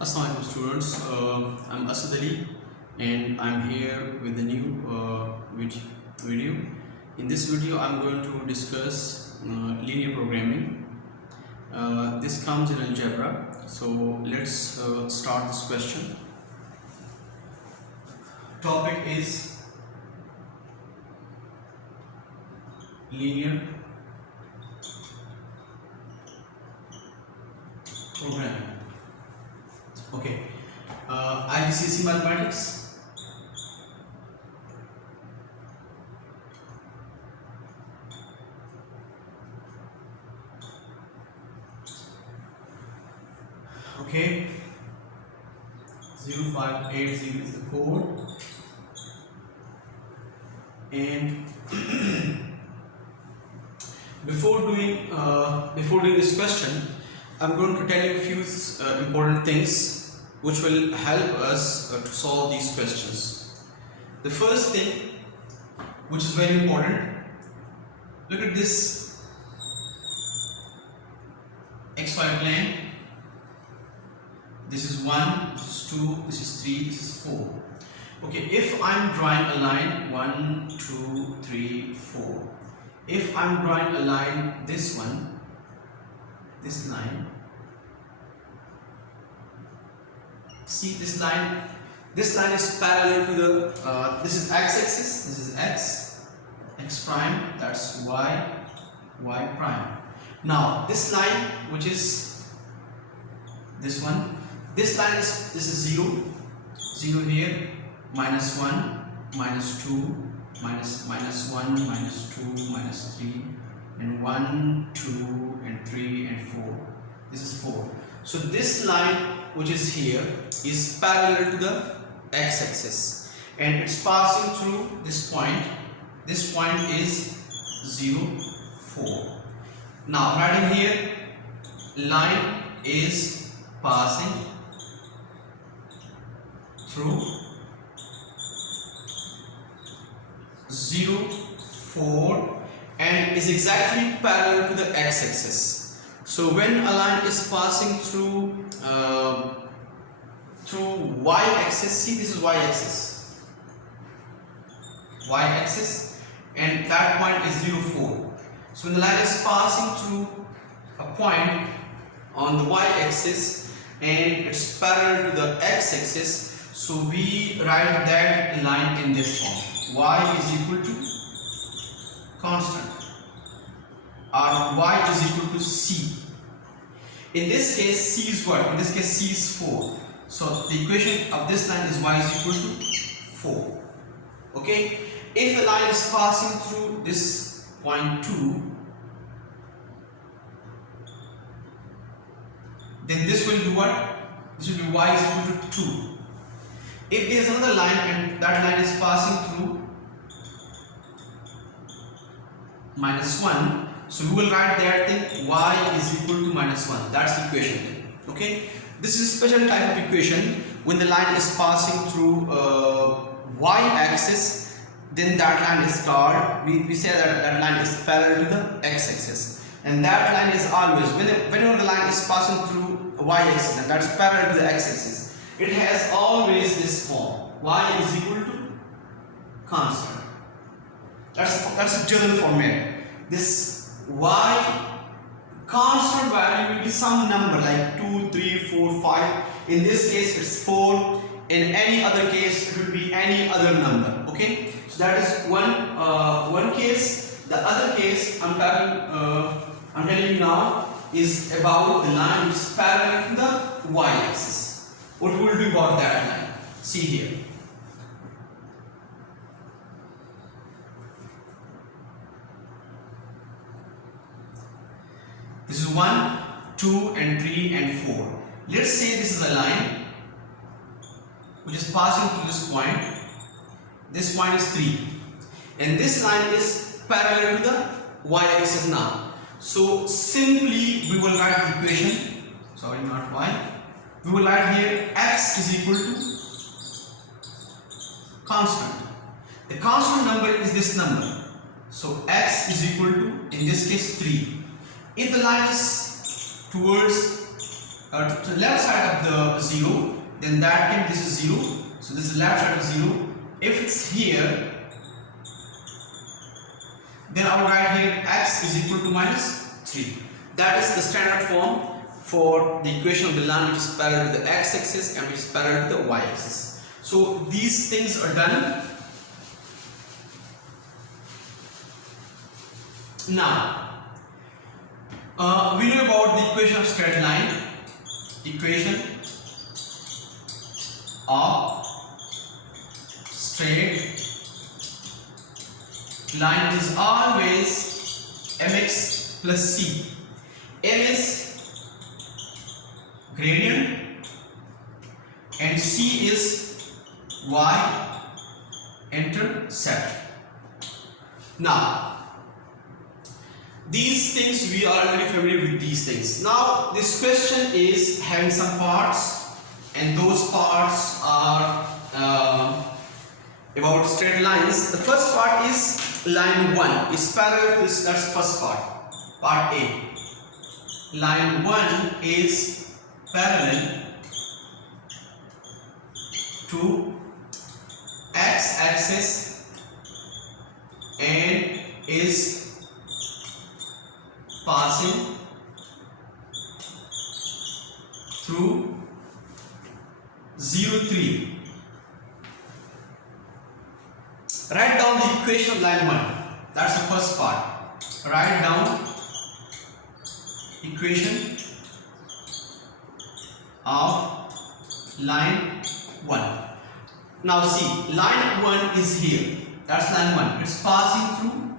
Assalamu alaikum students, I'm Asad Ali and I'm here with a new video. In this video I'm going to discuss linear programming. This comes in algebra, so let's start this question. Topic is linear programming. Okay, IGCSE mathematics. Okay, 0580 is the code, and before doing this question, I'm going to tell you a few important things which will help us to solve these questions. The first thing, which is very important, look at this XY plane. This is 1, this is 2, this is 3, this is 4. Okay, if I'm drawing a line 1, 2, 3, 4. If I'm drawing a line, this line, see this line is parallel to the, this is x-axis, this is x prime, that's y prime. Now this line, which is this one, this line is, this is 0 here, minus 1, minus 2, minus 1, minus 2, minus 3, and 1, 2, and 3, and 4. This is 4. So this line, which is here, is parallel to the x-axis, and it's passing through this point. This point is 0, 4. Now I'm writing here, line is passing through 0, 4 and is exactly parallel to the x-axis. So when a line is passing through y-axis, see this is y-axis, and that point is 0, 4. So when the line is passing through a point on the y-axis and it's parallel to the x-axis, so we write that line in this form: y is equal to constant, or y is equal to c. In this case, c is what? In this case, c is 4. So the equation of this line is y is equal to 4. Okay. If the line is passing through this point 2, then this will be what? This will be y is equal to 2. If there is another line and that line is passing through minus 1, so we will write that thing y is equal to minus 1. That's the equation. Okay. This is a special type of equation. When the line is passing through y-axis, then that line is called, we say that line is parallel to the x-axis, and that line is always, whenever the line is passing through y-axis and that's parallel to the x-axis, it has always this form: y is equal to constant. That's a general format. This y constant value will be some number like 2, 3, 4, 5. In this case it's 4. In any other case it will be any other number. Okay, so that is one case. The other case I'm telling you now is about the line which is parallel to the y-axis. What we will do about that line? See here. This is 1, 2, and 3, and 4. Let's say this is a line which is passing through this point. This point is 3, and this line is parallel to the y-axis now. So simply we will write the equation. Sorry, not y. We will write here x is equal to constant. The constant number is this number. So x is equal to, in this case, 3. If the line is towards to the left side of the 0, then that can, this is 0, so this is left side of 0. If it's here, then I will write here x is equal to minus 3. That is the standard form for the equation of the line which is parallel to the x-axis and which is parallel to the y-axis. So these things are done. Now, we know about the equation of straight line. Equation of straight line is always mx plus c. M is gradient and c is y intercept. Now, these things we are already familiar with these things. Now this question is having some parts, and those parts are about straight lines. The first part is line 1 is parallel to this, that's first part, part A. Line 1 is parallel to x-axis and is passing through 0, 3. Write down the equation of line 1. That's the first part. Write down equation of line 1. Now see, line 1 is here. That's line 1. It's passing through.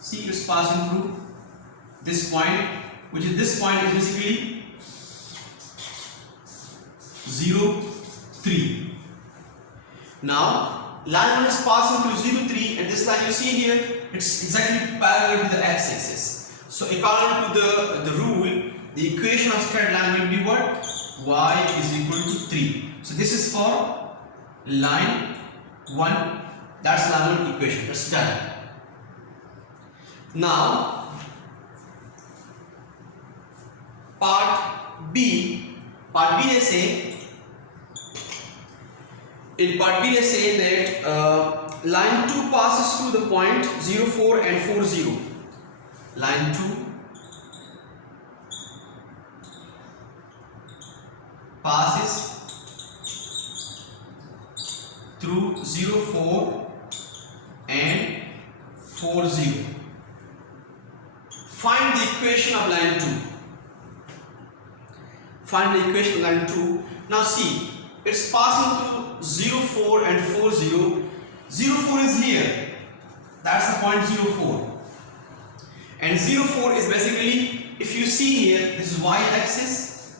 See, it's passing through this point, which is this point is basically 0, 3. Now line 1 is passing through 0, 3, and this line you see here, it's exactly parallel to the x-axis. So according to the rule, the equation of straight line will be what? Y is equal to 3. So this is for line 1. That's line 1 equation. That's done. Now part B they say, in part B they say that line 2 passes through the point 0, 4 and 4, 0. Line 2 passes through 0, 4 and 4, 0. Find the equation of line 2. Find the equation of line 2. Now see, it's passing through 0, 4 and 4, 0. 0, 4 is here. That's the point 0, 4. And 0, 4 is basically, if you see here, this is y-axis,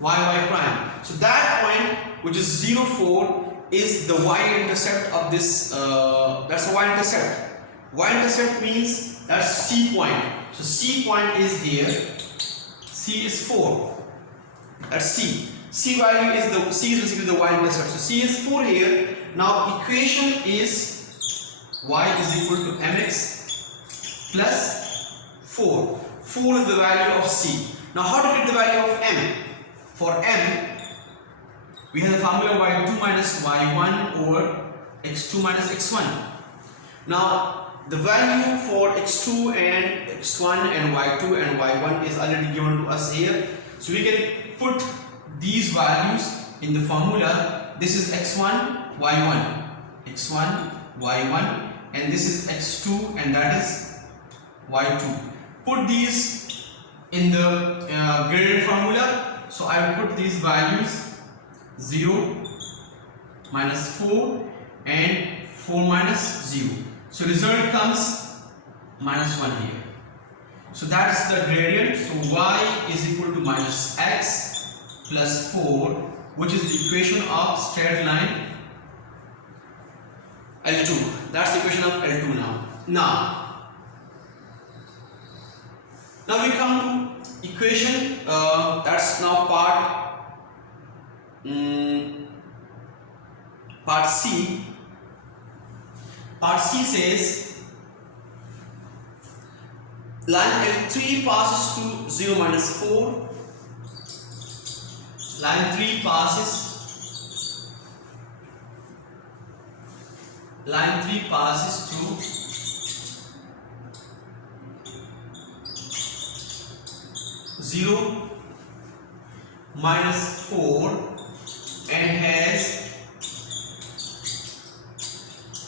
y prime. So that point, which is 0, 4, is the y-intercept of this, that's the y-intercept. Y-intercept means that's C point. So C point is here. C is 4. That's C. C value is basically the y-intercept. So C is 4 here. Now equation is y is equal to mx plus 4. 4 is the value of C. Now how to get the value of m? For m, we have the formula y2 minus y1 over x2 minus x1. Now the value for x2 and x1 and y2 and y1 is already given to us here. So we can put these values in the formula. This is x1, y1, x1, y1, and this is x2 and that is y2. Put these in the gradient formula. So I will put these values 0, minus 4 and 4 minus 0. So result comes minus 1 here. So that's the gradient. So y is equal to minus x plus 4, which is the equation of straight line L2. That's the equation of L2 now. Now we come to equation, that's now part C. Part C says line L3 passes through 0, minus 4 line 3 passes through 0, -4 and has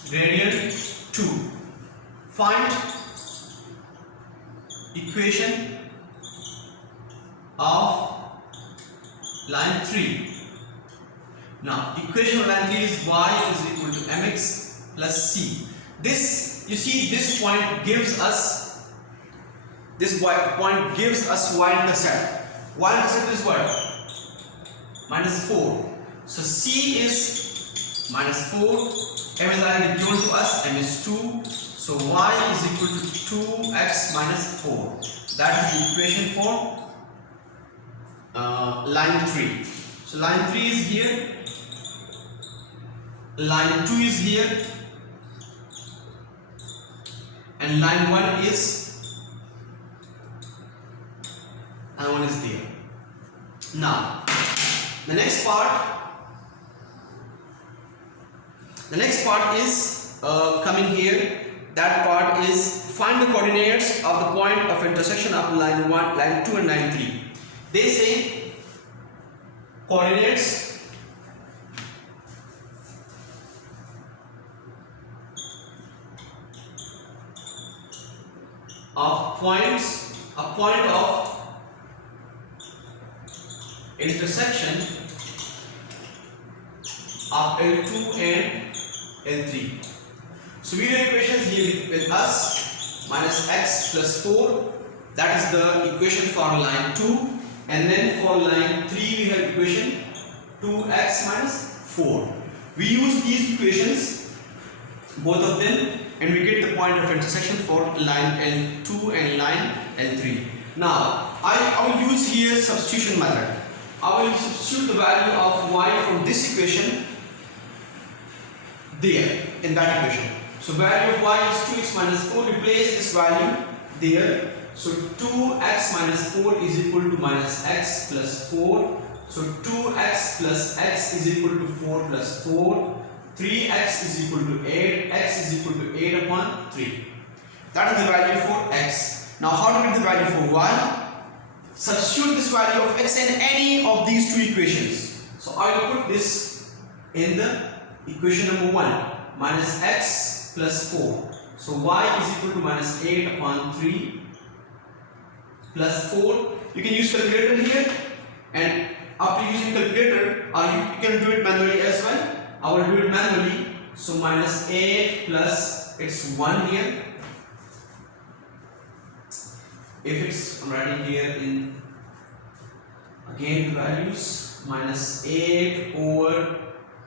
gradient 2. Find equation of line 3. Now equation of line 3 is y is equal to mx plus c. This, you see, this point gives us y-intercept. Y-intercept is what? -4. So c is -4. M is already given to us. M is 2. So y is equal to 2x minus 4. That is the equation for line 3. So line 3 is here. Line 2 is here. And line 1 is there. Now the next part is coming here. That part is find the coordinates of the point of intersection of line 1, line 2 and line 3. They say coordinates of points, a point of intersection of L2 and L3. So we have equations here with us, minus x plus 4, that is the equation for line 2, and then for line 3 we have equation 2x minus 4. We use these equations, both of them, and we get the point of intersection for line L2 and line L3. Now I will use here substitution method. I will substitute the value of y from this equation there in that equation. So value of y is 2x minus 4. Replace this value there. So 2x minus 4 is equal to minus x plus 4. So 2x plus x is equal to 4 plus 4. 3x is equal to 8. X is equal to 8 upon 3. That is the value for x. Now how to get the value for y? Substitute this value of x in any of these two equations. So I will put this in the equation number 1, minus x plus 4. So y is equal to minus 8 upon 3 plus 4. You can use calculator here, and after using calculator, or you can do it manually as well. I will do it manually. So minus 8 plus, it's 1 here. If it's, I'm writing here in again the values, minus 8 over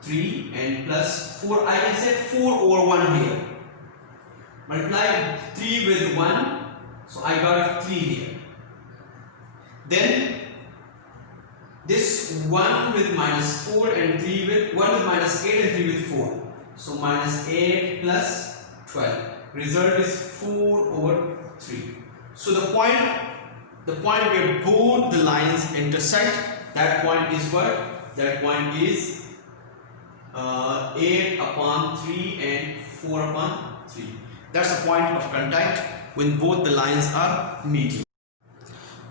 3 and plus 4, I can say 4 over 1 here. Multiply 3 with 1, so I got 3 here. Then this 1 with minus 4 and 3 with 1 with minus 8 and 3 with 4. So minus 8 plus 12. Result is 4 over 3. So the point where both the lines intersect, that point is what? That point is 8 upon 3 and 4 upon 3. That's the point of contact when both the lines are meeting.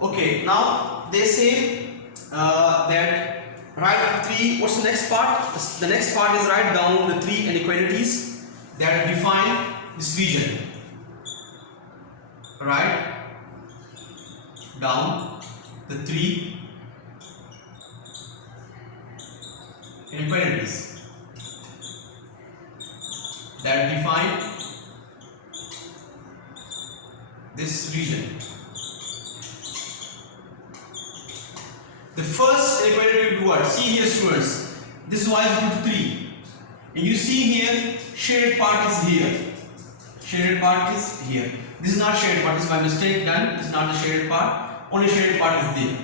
Okay, now they say that write 3. What's the next part? The next part is write down the 3 inequalities that define this region. Write down the 3 inequalities that define this region. The first inequality will be what? See here, students, this y is equal to 3, and you see here shaded part is here. Shaded part is here. This is not shaded part, this is by mistake done. It's not the shaded part. Only shaded part is there.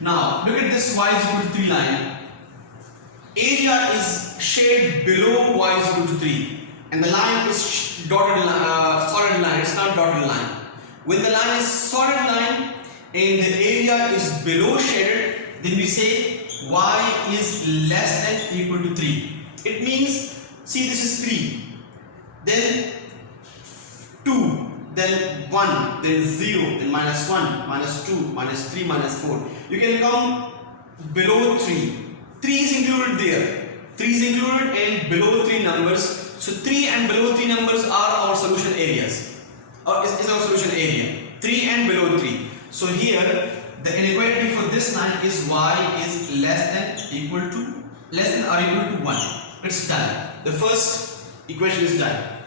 Now look at this y is equal to 3 line. Area is shaded below y is equal to 3, and the line is dotted line, solid line. It's not dotted line. When the line is solid line, and the area is below shaded, then we say y is less than equal to 3. It means, see, this is 3, then 2, then 1, then 0, then minus 1, minus 2, minus 3, minus 4. You can come below 3. 3 is included there. 3 is included and below 3 numbers. So 3 and below 3 numbers are our solution areas. Or is our solution area. 3 and below 3. So here the inequality for this line is y is less than or equal to 1. It's done. The first equation is done.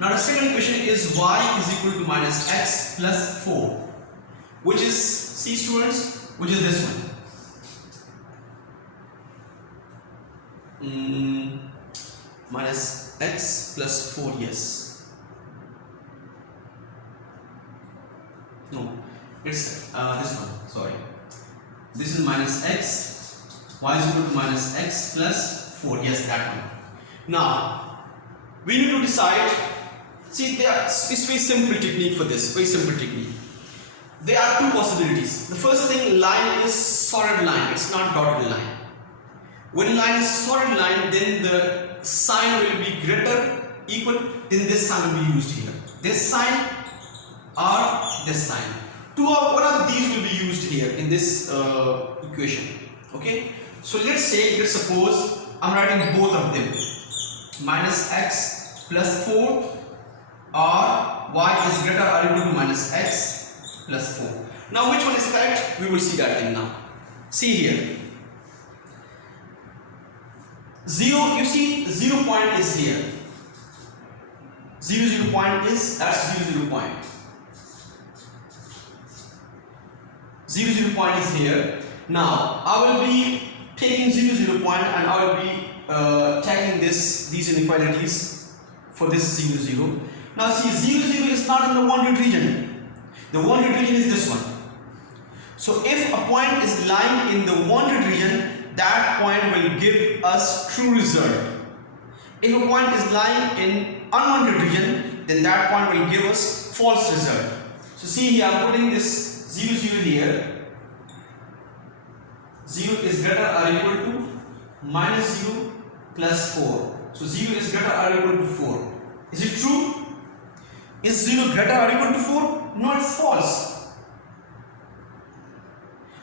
Now the second equation is y is equal to minus x plus 4, which is, see students, which is this one. Minus x plus 4, yes. No, it's this one, sorry. This is minus x, y is equal to minus x plus 4, yes, that one. Now, we need to decide, see, it's very simple technique for this, very simple technique. There are two possibilities. The first thing, line is solid line, it's not dotted line. When line is solid line, then the sign will be greater, equal, then this sign will be used here. This sign or this sign. One of these will be used here in this equation. Okay. So let's suppose I'm writing both of them. Minus x plus 4 or y is greater or equal to minus x plus 4. Now which one is correct? We will see that thing now. See here. 0, you see 0 point is here. 0 point is, that's 0 point. 0 point is here. Now I will be taking 0 point and I will be taking these inequalities for this 0. Now see, 0 is not in the wanted region. The wanted region is this one. So if a point is lying in the wanted region, that point will give us true result. If a point is lying in unwanted region, then that point will give us false result. So see here, I'm putting this 0 here. 0 is greater or equal to minus 0 plus 4. So 0 is greater or equal to 4. Is it true? Is 0 greater or equal to 4? No, it's false.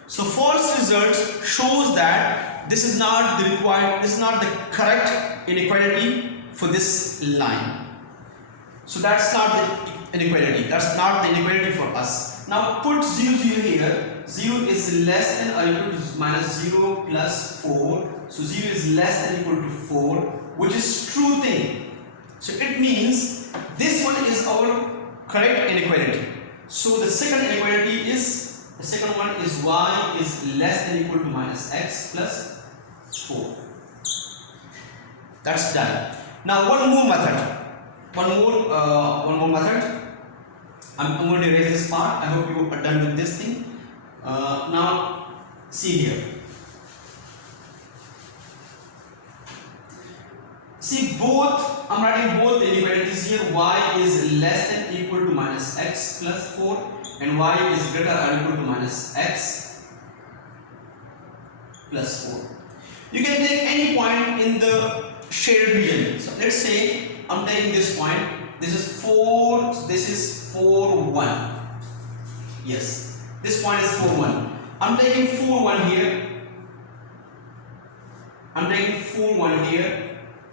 So false result shows that this is not the required, this is not the correct inequality for this line. So that's not the inequality. That's not the inequality for us. Now put 0 here. 0 is less than or equal to minus 0 plus 4. So 0 is less than or equal to 4, which is true thing. So it means this one is our correct inequality. So the second inequality is, the second one is y is less than or equal to minus x plus 4. That's done. Now one more method. One more method. I'm going to erase this part. I hope you are done with this thing. Now see here. See both, I'm writing both the inequalities here. Y is less than or equal to minus x plus 4 and y is greater or equal to minus x plus 4. You can take any point in the shaded region. So let's say I'm taking this point. This is 4, this is 4, 1. Yes, this point is 4, 1. I'm taking 4, 1 here. I'm taking 4, 1 here.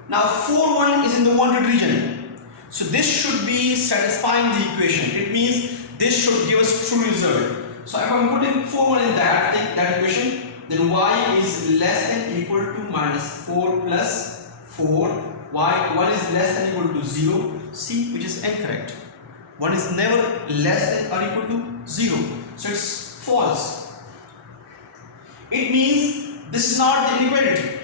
Now 4, 1 is in the wanted region. So this should be satisfying the equation. It means this should give us true result. So if I'm putting 4, 1 in that equation, then y is less than or equal to minus 4 plus 4. One is less than or equal to 0. See, which is incorrect. One is never less than or equal to 0. So it's false. It means this is not the inequality.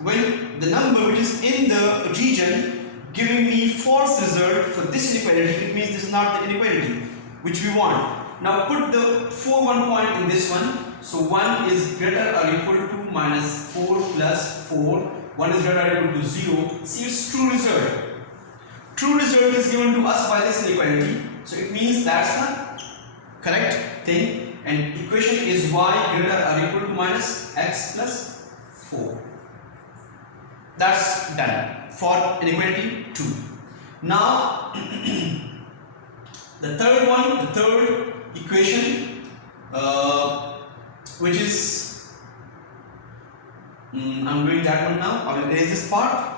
When the number which is in the region giving me false result for this inequality, it means this is not the inequality which we want. Now put the 4, 1 point in this one. So 1 is greater or equal to minus 4 plus 4. 1 is greater or equal to 0. See, it's true result. True result is given to us by this inequality. So it means that's the correct thing. and equation is y greater or equal to minus x plus 4. That's done for inequality 2. Now the third equation, which is I'm doing that one now. I will erase this part.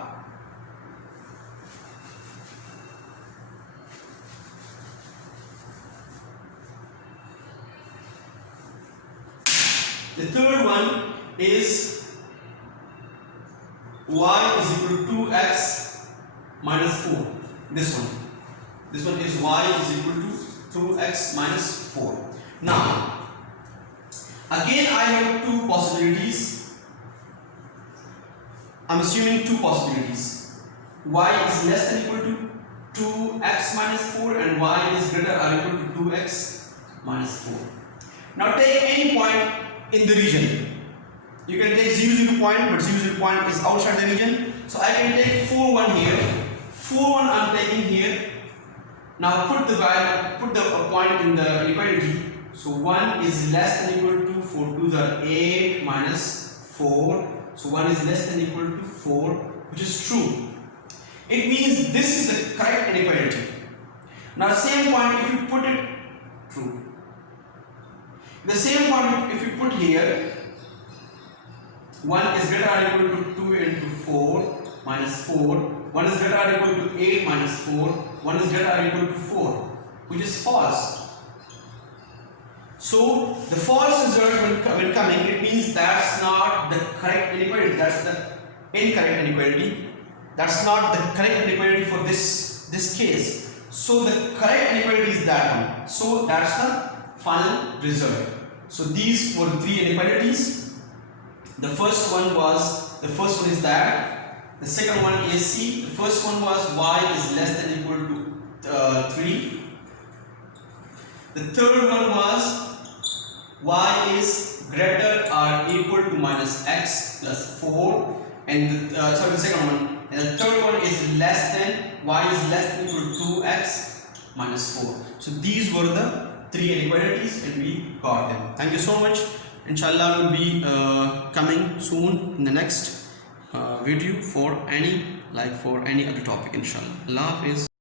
The third one is y is equal to 2x minus 4. This one is y is equal to 2x minus 4. Now, again I have two possibilities. I'm assuming two possibilities. Y is less than equal to 2x minus 4 and y is greater or equal to 2x minus 4. Now take any point in the region. You can take 0, 0 point, but 0, 0 point is outside the region. So I can take 4, 1 here. 4, 1 I'm taking here. Now put the point in the inequality. So 1 is less than equal to 4 2s are 8 minus 4. So 1 is less than equal to 4, which is true. It means this is the correct inequality. Now same point if you put it true. The same point if you put here, 1 is greater or equal to 2 into 4 minus 4. 1 is greater or equal to 8 minus 4. 1 is greater or equal to 4, which is false. So the false result when coming, it means that's not the correct inequality. That's the incorrect inequality. That's not the correct inequality for this case. So the correct inequality is that one. So that's the final result. So these were three inequalities. The first one is that. The second one is C. The first one was y is less than equal to 3. The third one was y is greater or equal to minus x plus 4. And the second one. And the third one is less than, y is less than equal to 2x minus 4. So these were the three inequalities and we got them. Thank you so much. Inshallah will be coming soon in the next video for any other topic, inshallah. Allah Hafiz.